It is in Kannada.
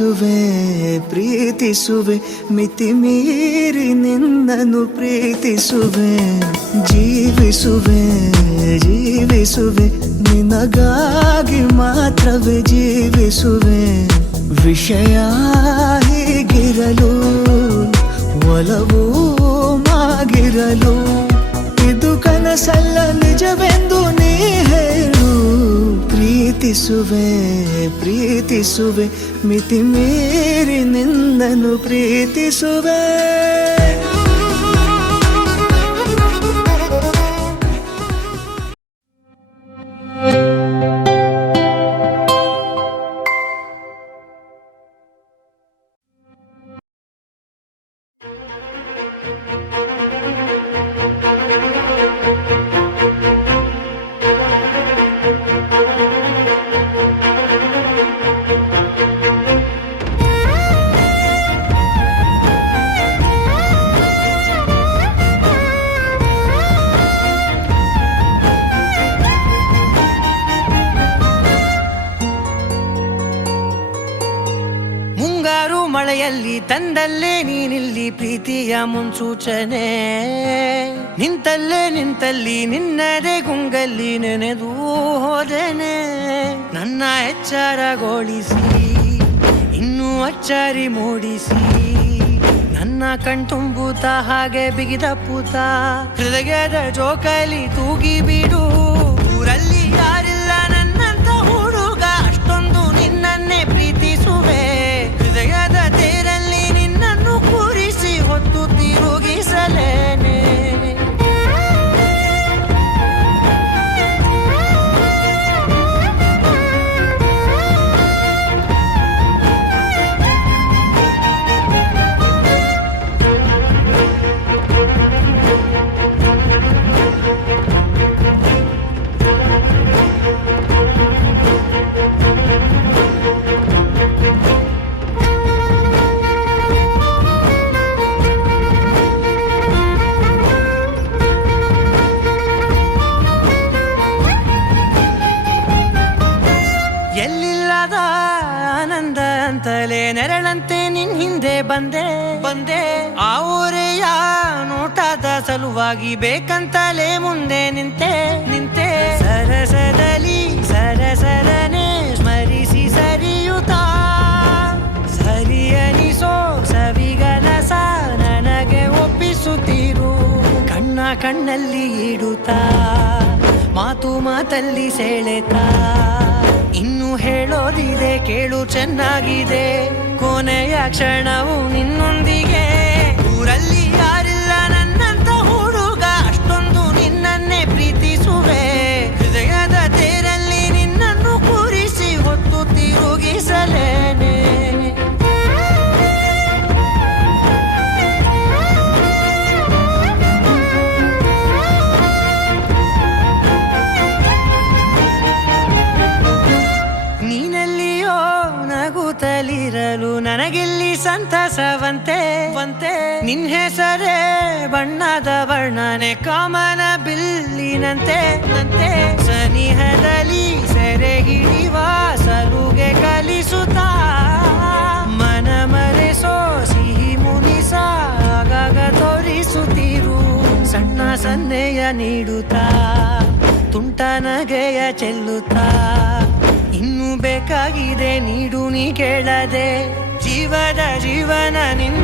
ಪ್ರೀತಿಸುವೆ ಪ್ರೀತಿಸುವೆ ಮಿತಿ ಮೀರಿ ನಿನ್ನನ್ನು ಪ್ರೀತಿಸುವೆ ಜೀವಿಸುವೆ ಜೀವಿಸುವೆ ನಿನಗಾಗಿ ಮಾತ್ರವೇ ಜೀವಿಸುವೆ ವಿಷಯ ಹೀಗಿರಲು ಒಲವು ಮಾಗಿರಲು ಇದು ಕನಸಲ್ಲ ನಿಜವೆಂದು ನೀ ಹೇಳು ಪ್ರೀತಿಸುವೆ ಪ್ರೀತಿಸುವೆ ಮಿತಿ ಮೀರಿ ನಿನ್ನನ್ನು ಪ್ರೀತಿಸುವೆ ಮಳೆಯಲ್ಲಿ ತಂದಲ್ಲೇ ನೀನಿಲ್ಲಿ ಪ್ರೀತಿಯ ಮುನ್ಸೂಚನೆ ನಿಂತಲ್ಲೇ ನಿಂತಲ್ಲಿ ನಿನ್ನದೇ ಗುಂಗಲ್ಲಿ ನೆನೆದು ಹೋದೆನೆ ನನ್ನ ಎಚ್ಚರಗೊಳಿಸಿ ಇನ್ನೂ ಅಚ್ಚರಿ ಮೂಡಿಸಿ ನನ್ನ ಕಣ್ತುಂಬುತ್ತ ಹಾಗೆ ಬಿಗಿದ ಪೂತ ಹೃದಯದ ಜೋಕಾಲಿ ತೂಗಿ ಬಿಡು ಊರಲ್ಲಿ ಯಾರಿಲ್ಲ ನನ್ನಂತ ಹುಡುಗ ಅಷ್ಟೊಂದು ನಿನ್ನನ್ನೇ ಪ್ರೀತಿಸುವೆ ಹೃದಯದ ತೇರಲ್ಲಿ ನಿನ್ನನ್ನು ಕೂರಿಸಿ ಹೊತ್ತು ತಿರುಗಿಸಲೇನೆ ಎಲ್ಲಿಲ್ಲದ ಆನಂದ ಅಂತಲೇ ನೆರಳಂತೆ ನಿನ್ ಹಿಂದೆ ಬಂದೆ ಆ ಊರೆಯ ನೋಟದ ಸಲುವಾಗಿ ಬೇಕಂತಲೇ ಮುಂದೆ ನಿಂತೆ ಸರಸದಲ್ಲಿ ಸರಸರನೆ ಸ್ಮರಿಸಿ ಸರಿಯುತ್ತಾ ಸರಿಯನಿಸೋ ಸವಿಗನಸ ನನಗೆ ಒಪ್ಪಿಸುತ್ತೀರು ಕಣ್ಣಲ್ಲಿ ಇಡುತ್ತಾ ಮಾತಲ್ಲಿ ಸೆಳೆತಾ ಇನ್ನು ಹೇಳೋದಿದೆ ಕೇಳು ಚೆನ್ನಾಗಿದೆ ಕೊನೆಯ ಕ್ಷಣವು ನಿನ್ನೊಂದಿಗೆ ಊರಲ್ಲಿ ಯಾರಿಲ್ಲ ನನ್ನಂತ ಹುಡುಗ ಅಷ್ಟೊಂದು ನಿನ್ನನ್ನೇ ಪ್ರೀತಿಸುವೆ ಹೃದಯದ ತೇರಲ್ಲಿ ನಿನ್ನನ್ನು ಕೂರಿಸಿ ಹೊತ್ತು ತಿರುಗಿಸಲೇನೆ ನಗುತ್ತಲಿರಲು ನನಗಿಲ್ಲಿ ಸಂತಸವಂತೆ ನಿನ್ ಹೆಸರೇ ಬಣ್ಣದ ವರ್ಣನೆ ಕಾಮನ ಬಿಲ್ಲಿನಂತೆ ಸನಿಹದಲ್ಲಿ ಸೆರೆ ಹಿಡಿಯುವ ಸಲುಗೆ ಕಲಿಸುತ್ತಾ ಮನ ಮರೆಸೋ ಸಿಹಿ ಮುನಿಸ ಆಗಾಗ ತೋರಿಸುತ್ತಿರು ಸಣ್ಣ ಸನ್ನೆಯ ನೀಡುತ್ತಾ ತುಂಟ ನಗೆಯ ಚೆಲ್ಲುತ್ತಾ ಇನ್ನು ಬೇಕಾಗಿದೆ ನೀಡು ನೀ ಕೇಳದೆ ಜೀವನ ನಿನ್ನ